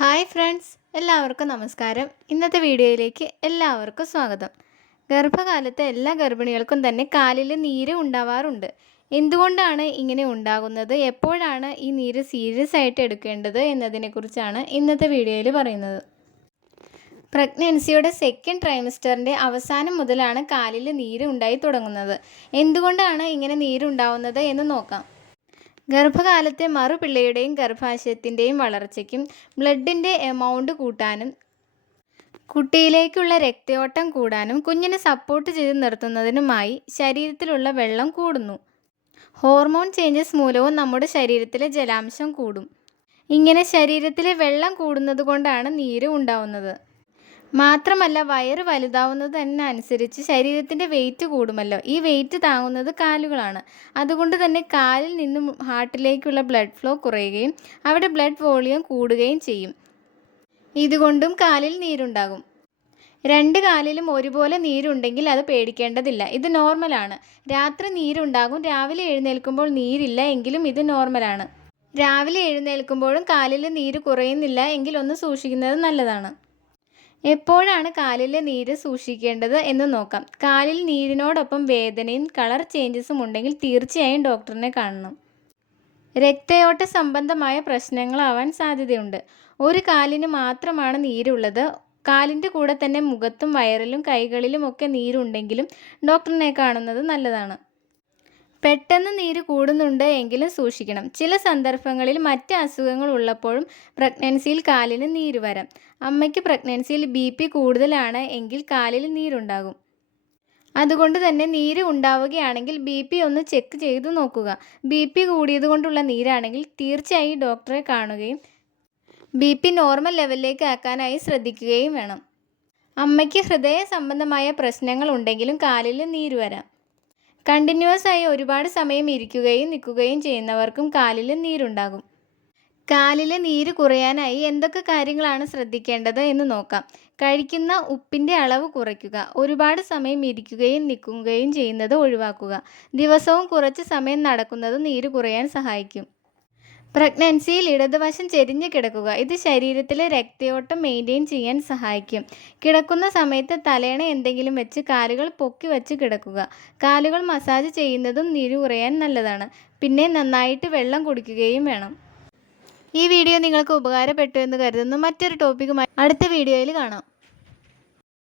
Hi friends, എല്ലാവർക്കും നമസ്കാരം. ഇന്നത്തെ വീഡിയോയിലേക്ക് എല്ലാവർക്കും സ്വാഗതം. ഗർഭകാലത്ത് എല്ലാ ഗർഭിണികൾക്കും തന്നെ കാലിൽ നീര് ഉണ്ടാവാറുണ്ട്. എന്തുകൊണ്ടാണ് ഇങ്ങനെ ഉണ്ടാകുന്നത്, എപ്പോഴാണ് ഈ നീര് സീരിയസ് ആയിട്ട് എടുക്കേണ്ടത് എന്നതിനെക്കുറിച്ചാണ് ഇന്നത്തെ വീഡിയോയിൽ പറയുന്നത്. പ്രഗ്നൻസിയുടെ സെക്കൻഡ് ട്രൈമസ്റ്ററിൻ്റെ അവസാനം മുതലാണ് കാലിൽ നീര് ഉണ്ടായി തുടങ്ങുന്നത്. എന്തുകൊണ്ടാണ് ഇങ്ങനെ നീരുണ്ടാവുന്നത് എന്ന് നോക്കാം. ഗർഭകാലത്തെ മറുപിള്ളയുടെയും ഗർഭാശയത്തിൻ്റെയും വളർച്ചയ്ക്കും ബ്ലഡിൻ്റെ എമൗണ്ട് കൂട്ടാനും കുട്ടിയിലേക്കുള്ള രക്തയോട്ടം കൂടാനും കുഞ്ഞിനെ സപ്പോർട്ട് ചെയ്ത് നിർത്തുന്നതിനുമായി ശരീരത്തിലുള്ള വെള്ളം കൂടുന്നു. ഹോർമോൺ ചേഞ്ചസ് മൂലവും നമ്മുടെ ശരീരത്തിലെ ജലാംശം കൂടും. ഇങ്ങനെ ശരീരത്തിലെ വെള്ളം കൂടുന്നത് കൊണ്ടാണ് നീര് ഉണ്ടാവുന്നത്. മാത്രമല്ല, വയറ് വലുതാവുന്നതിനനുസരിച്ച് ശരീരത്തിൻ്റെ വെയിറ്റ് കൂടുമല്ലോ. ഈ വെയിറ്റ് താങ്ങുന്നത് കാലുകളാണ്. അതുകൊണ്ട് തന്നെ കാലിൽ നിന്നും ഹാർട്ടിലേക്കുള്ള ബ്ലഡ് ഫ്ലോ കുറയുകയും അവിടെ ബ്ലഡ് വോളിയം കൂടുകയും ചെയ്യും. ഇതുകൊണ്ടും കാലിൽ നീരുണ്ടാകും. രണ്ട് കാലിലും ഒരുപോലെ നീരുണ്ടെങ്കിൽ അത് പേടിക്കേണ്ടതില്ല. ഇത് നോർമലാണ്. രാത്രി നീരുണ്ടാകും. രാവിലെ എഴുന്നേൽക്കുമ്പോൾ നീരില്ല എങ്കിലും ഇത് നോർമലാണ്. രാവിലെ എഴുന്നേൽക്കുമ്പോഴും കാലിൽ നീര് കുറയുന്നില്ല എങ്കിൽ ഒന്ന് സൂക്ഷിക്കുന്നത് നല്ലതാണ്. എപ്പോഴാണ് കാലിലെ നീര് സൂക്ഷിക്കേണ്ടത് എന്ന് നോക്കാം. കാലിൽ നീരിനോടൊപ്പം വേദനയും കളർ ചേഞ്ചസും ഉണ്ടെങ്കിൽ തീർച്ചയായും ഡോക്ടറിനെ കാണണം. രക്തയോട്ട സംബന്ധമായ പ്രശ്നങ്ങളാവാൻ സാധ്യതയുണ്ട്. ഒരു കാലിന് മാത്രമാണ് നീരുള്ളത്. കാലിൻ്റെ കൂടെ തന്നെ മുഖത്തും വയറിലും കൈകളിലും ഒക്കെ നീരുണ്ടെങ്കിലും ഡോക്ടറിനെ കാണുന്നത് നല്ലതാണ്. പെട്ടെന്ന് നീര് കൂടുന്നുണ്ട് എങ്കിലും സൂക്ഷിക്കണം. ചില സന്ദർഭങ്ങളിൽ മറ്റ് അസുഖങ്ങൾ ഉള്ളപ്പോഴും പ്രഗ്നൻസിയിൽ കാലിന് നീര് വരാം. അമ്മയ്ക്ക് പ്രഗ്നൻസിയിൽ BP കൂടുതലാണ് എങ്കിൽ കാലിൽ നീരുണ്ടാകും. അതുകൊണ്ട് തന്നെ നീര് ഉണ്ടാവുകയാണെങ്കിൽ BP ഒന്ന് ചെക്ക് ചെയ്തു നോക്കുക. BP കൂടിയതുകൊണ്ടുള്ള നീരാണെങ്കിൽ തീർച്ചയായും ഡോക്ടറെ കാണുകയും BP നോർമൽ ലെവലിലേക്ക് ആക്കാനായി ശ്രദ്ധിക്കുകയും വേണം. അമ്മയ്ക്ക് ഹൃദയ സംബന്ധമായ പ്രശ്നങ്ങൾ ഉണ്ടെങ്കിലും കാലിൽ നീര് വരാം. കണ്ടിന്യൂസ് ആയി ഒരുപാട് സമയം ഇരിക്കുകയും നിൽക്കുകയും ചെയ്യുന്നവർക്കും കാലിൽ നീരുണ്ടാകും. കാലിലെ നീര് കുറയാനായി എന്തൊക്കെ കാര്യങ്ങളാണ് ശ്രദ്ധിക്കേണ്ടത് എന്ന് നോക്കാം. കഴിക്കുന്ന ഉപ്പിൻ്റെ അളവ് കുറയ്ക്കുക. ഒരുപാട് സമയം ഇരിക്കുകയും നിൽക്കുകയും ചെയ്യുന്നത് ഒഴിവാക്കുക. ദിവസവും കുറച്ച് സമയം നടക്കുന്നത് നീര് കുറയാൻ സഹായിക്കും. പ്രഗ്നൻസിയിൽ ഇടതുവശം ചെരിഞ്ഞ് കിടക്കുക. ഇത് ശരീരത്തിലെ രക്തയോട്ടം മെയിൻറ്റെയിൻ ചെയ്യാൻ സഹായിക്കും. കിടക്കുന്ന സമയത്ത് തലയണ എന്തെങ്കിലും വെച്ച് കാലുകൾ പൊക്കി വച്ച് കിടക്കുക. കാലുകൾ മസാജ് ചെയ്യുന്നതും നീര് കുറയാൻ നല്ലതാണ്. പിന്നെ നന്നായിട്ട് വെള്ളം കുടിക്കുകയും വേണം. ഈ വീഡിയോ നിങ്ങൾക്ക് ഉപകാരപ്പെട്ടു എന്ന് കരുതുന്നു. മറ്റൊരു ടോപ്പിക്കുമായി അടുത്ത വീഡിയോയിൽ കാണാം.